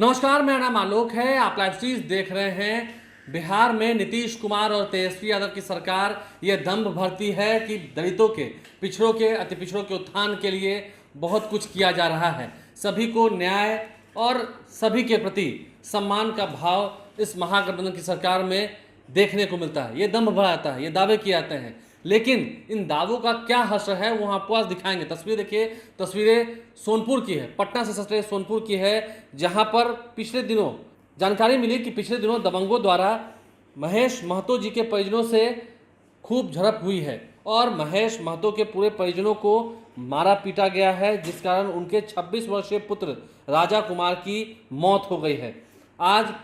नमस्कार, मेरा नाम आलोक है। आप लाइव स्ट्रीम देख रहे हैं। बिहार में नीतीश कुमार और तेजस्वी यादव की सरकार ये दंभ भरती है कि दलितों के, पिछड़ों के, अति पिछड़ों के उत्थान के लिए बहुत कुछ किया जा रहा है। सभी को न्याय और सभी के प्रति सम्मान का भाव इस महागठबंधन की सरकार में देखने को मिलता है। ये दंभ भराता है, ये दावे किए जाते हैं, लेकिन इन दावों का क्या हश्र है वो हम आपको आज दिखाएंगे। तस्वीर देखिए, तस्वीरें सोनपुर की है, पटना से सटे सोनपुर की है, जहां पर पिछले दिनों जानकारी मिली कि पिछले दिनों दबंगों द्वारा महेश महतो जी के परिजनों से खूब झड़प हुई है और महेश महतो के पूरे परिजनों को मारा पीटा गया है, जिस कारण उनके 26 वर्षीय पुत्र राजा कुमार की मौत हो गई है। आज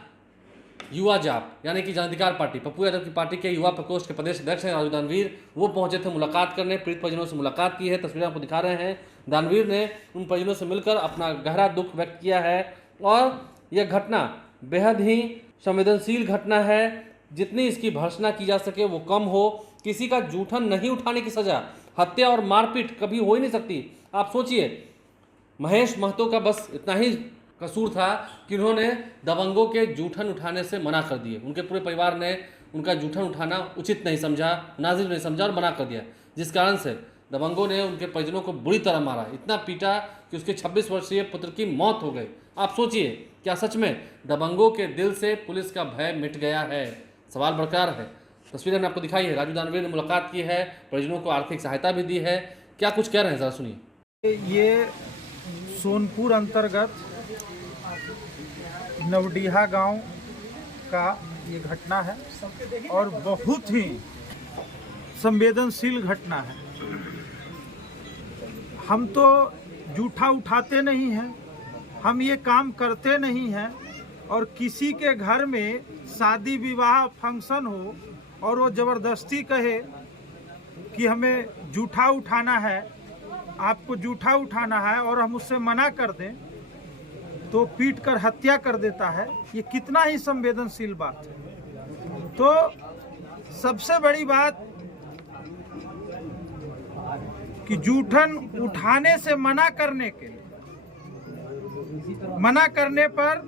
युवा जाप यानी कि जन अधिकार पार्टी, पप्पू यादव की पार्टी के युवा प्रकोष्ठ के प्रदेश अध्यक्ष हैं राजू दानवीर, वो पहुंचे थे मुलाकात करने, पीड़ित परिजनों से मुलाकात की है। तस्वीरें आपको दिखा रहे हैं। दानवीर ने उन परिजनों से मिलकर अपना गहरा दुख व्यक्त किया है और यह घटना बेहद ही संवेदनशील घटना है। जितनी इसकी भर्त्सना की जा सके वो कम हो। किसी का जूठन नहीं उठाने की सजा, हत्या और मारपीट कभी हो ही नहीं सकती। आप सोचिए, महेश महतो का बस इतना ही कसूर था कि उन्होंने दबंगों के जूठन उठाने से मना कर दिए। उनके पूरे परिवार ने उनका जूठन उठाना उचित नहीं समझा, नाजिर नहीं समझा और मना कर दिया, जिस कारण से दबंगों ने उनके परिजनों को बुरी तरह मारा, इतना पीटा कि उसके 26 वर्षीय पुत्र की मौत हो गई। आप सोचिए, क्या सच में दबंगों के दिल से पुलिस का भय मिट गया है? सवाल बरकरार है। तस्वीरें मैंने आपको दिखाई है। राजू दानवीर ने मुलाकात की है, परिजनों को आर्थिक सहायता भी दी है। क्या कुछ कह रहे हैं, जरा सुनिए। ये सोनपुर अंतर्गत नवडीहा गांव का ये घटना है और बहुत ही संवेदनशील घटना है। हम तो जूठा उठाते नहीं हैं, हम ये काम करते नहीं हैं, और किसी के घर में शादी विवाह फंक्शन हो और वो ज़बरदस्ती कहे कि हमें जूठा उठाना है, आपको जूठा उठाना है, और हम उससे मना कर दें तो पीट कर हत्या कर देता है। ये कितना ही संवेदनशील बात है। तो सबसे बड़ी बात कि जूठन उठाने से मना करने पर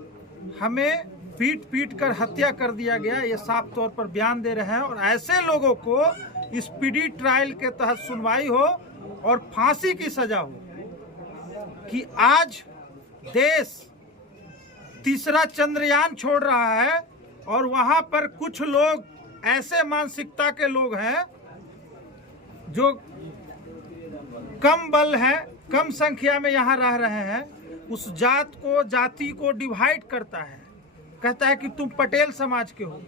हमें पीट पीट कर हत्या कर दिया गया, ये साफ तौर पर बयान दे रहे हैं। और ऐसे लोगों को स्पीडी ट्रायल के तहत सुनवाई हो और फांसी की सजा हो। कि आज देश तीसरा चंद्रयान छोड़ रहा है और वहां पर कुछ लोग ऐसे मानसिकता के लोग हैं जो कम बल हैं, कम संख्या में यहाँ रह रहे हैं, उस जाति को डिवाइड करता है। कहता है कि तुम पटेल समाज के हो,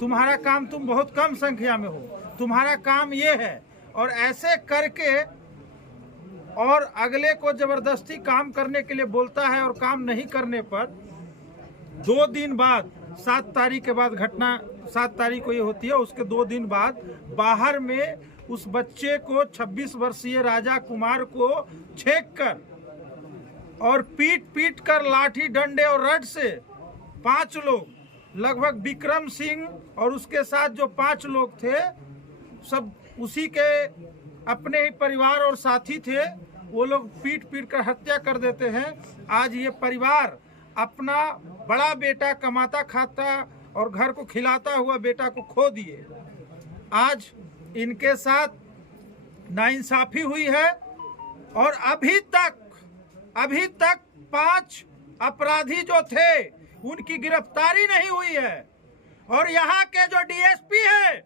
तुम्हारा काम, तुम बहुत कम संख्या में हो, तुम्हारा काम ये है, और ऐसे करके और अगले को जबरदस्ती काम करने के लिए बोलता है। और काम नहीं करने पर 2 दिन बाद, 7 तारीख के बाद घटना, 7 तारीख को ये होती है, उसके 2 दिन बाद बाहर में उस बच्चे को, 26 वर्षीय राजा कुमार को छेक कर और पीट पीट कर लाठी डंडे और रड से 5 लोग, लगभग विक्रम सिंह और उसके साथ जो 5 लोग थे, सब उसी के अपने ही परिवार और साथी थे, वो लोग पीट पीट कर हत्या कर देते हैं। आज ये परिवार अपना बड़ा बेटा, कमाता खाता और घर को खिलाता हुआ बेटा को खो दिए। आज इनके साथ नाइंसाफी हुई है और अभी तक 5 अपराधी जो थे उनकी गिरफ्तारी नहीं हुई है। और यहाँ के जो डीएसपी है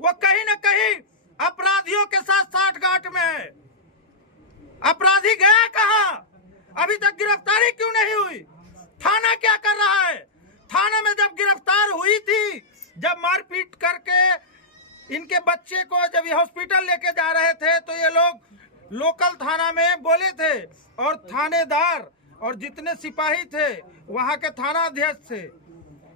वो कहीं न कहीं अपराधियों के साथ साठगांठ में है। अपराधी गया कहाँ? अभी तक गिरफ्तारी क्यों नहीं हुई? थाना क्या कर रहा है? थाना में जब गिरफ्तार हुई थी, जब मारपीट करके इनके बच्चे को जब ये हॉस्पिटल लेके जा रहे थे, तो ये लोग लोकल थाना में बोले थे और थानेदार और जितने सिपाही थे, वहां के थाना अध्यक्ष थे,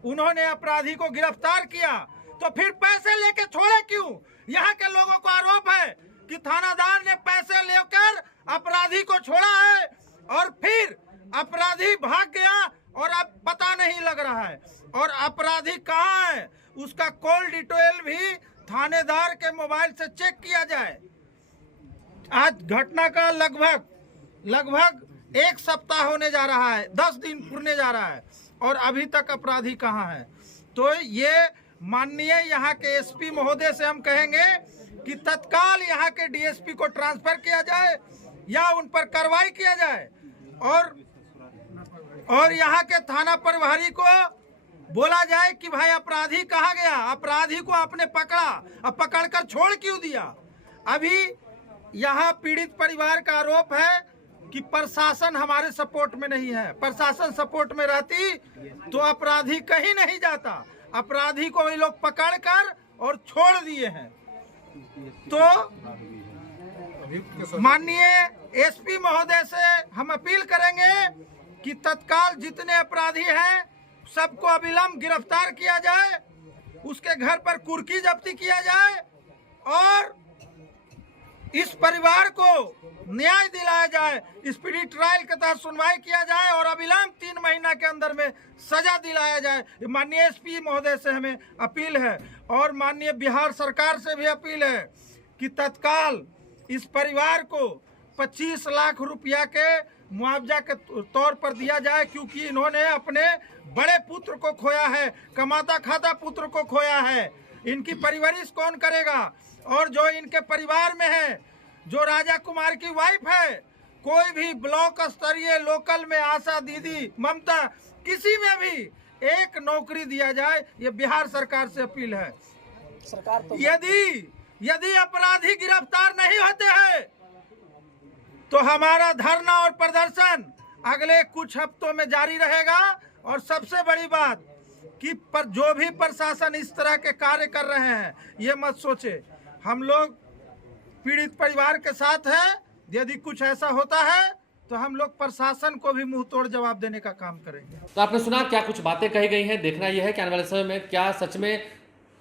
उन्होंने अपराधी को गिरफ्तार किया। तो फिर पैसे लेके छोड़े क्यों? यहाँ के लोगों को आरोप है कि थानादार ने पैसे लेकर अपराधी को छोड़ा है और फिर अपराधी भाग गया और अब पता नहीं लग रहा है। और अपराधी कहाँ है उसका कॉल डिटेल भी थानेदार के मोबाइल से चेक किया जाए। आज घटना का लगभग 1 सप्ताह होने जा रहा है, 10 दिन पूरने जा रहा है और अभी तक अपराधी कहाँ है। तो ये माननीय यहाँ के एसपी महोदय से हम कहेंगे कि तत्काल यहाँ के डीएसपी को ट्रांसफर किया जाए या उन पर कार्रवाई किया जाए और यहाँ के थाना प्रभारी को बोला जाए कि भाई अपराधी कहाँ गया, अपराधी को आपने पकड़ा, अब पकड़कर छोड़ क्यों दिया। अभी यहाँ पीड़ित परिवार का आरोप है कि प्रशासन हमारे सपोर्ट में नहीं है। प्रशासन सपोर्ट में रहती तो अपराधी कहीं नहीं जाता। अपराधी को वे लोग पकड़कर और छोड़ दिए हैं। तो माननीय एसपी महोदय से हम अपील करेंगे कि तत्काल जितने अपराधी हैं सबको अविलंब गिरफ्तार किया जाए, उसके घर पर कुर्की जब्ती किया जाए और इस परिवार को न्याय दिलाया जाए, स्पीडी ट्रायल के तहत सुनवाई किया जाए और अविलंब 3 महीना के अंदर में सजा दिलाया जाए। माननीय एसपी महोदय से हमें अपील है और माननीय बिहार सरकार से भी अपील है कि तत्काल इस परिवार को 25 लाख रुपया के मुआवजा के तौर पर दिया जाए, क्योंकि इन्होंने अपने बड़े पुत्र को खोया है, कमाता खाता पुत्र को खोया है। इनकी परवरिश कौन करेगा। और जो इनके परिवार में है, जो राजा कुमार की वाइफ है, कोई भी ब्लॉक स्तरीय लोकल में आशा दीदी, ममता, किसी में भी एक नौकरी दिया जाए, ये बिहार सरकार से अपील है। सरकार तो यदि अपराधी गिरफ्तार नहीं होते हैं तो हमारा धरना और प्रदर्शन अगले कुछ हफ्तों में जारी रहेगा। और सबसे बड़ी बात कि जो भी प्रशासन इस तरह के कार्य कर रहे हैं, ये मत सोचे हम लोग पीड़ित परिवार के साथ हैं। यदि कुछ ऐसा होता है तो हम लोग प्रशासन को भी मुंह तोड़ जवाब देने का काम करेंगे। तो आपने सुना क्या कुछ बातें कही गई हैं। देखना यह है कि आने वाले समय में क्या सच में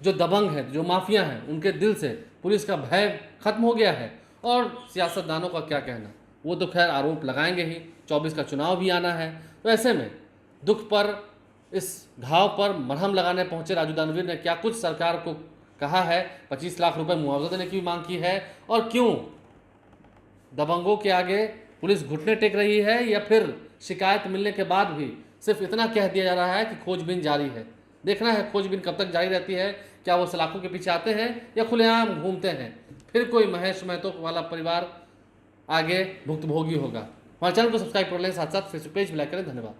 जो दबंग है, जो माफिया हैं, उनके दिल से पुलिस का भय खत्म हो गया है। और सियासतदानों का क्या कहना, वो तो खैर आरोप लगाएंगे ही। 24 का चुनाव भी आना है, तो ऐसे में दुख पर, इस घाव पर मरहम लगाने पहुंचे राजू दानवीर ने क्या कुछ सरकार को कहा है। 25 लाख रुपए मुआवजा देने की मांग की है और क्यों दबंगों के आगे पुलिस घुटने टेक रही है, या फिर शिकायत मिलने के बाद भी सिर्फ इतना कह दिया जा रहा है कि खोजबीन जारी है। देखना है खोजबीन कब तक जारी रहती है। क्या वो सलाखों के पीछे आते हैं या खुलेआम घूमते हैं, फिर कोई महेश महतो वाला परिवार आगे भुक्तभोगी होगा। हमारे चैनल को सब्सक्राइब कर लें, साथ साथ फेसबुक पेज भी लाइक करें। धन्यवाद।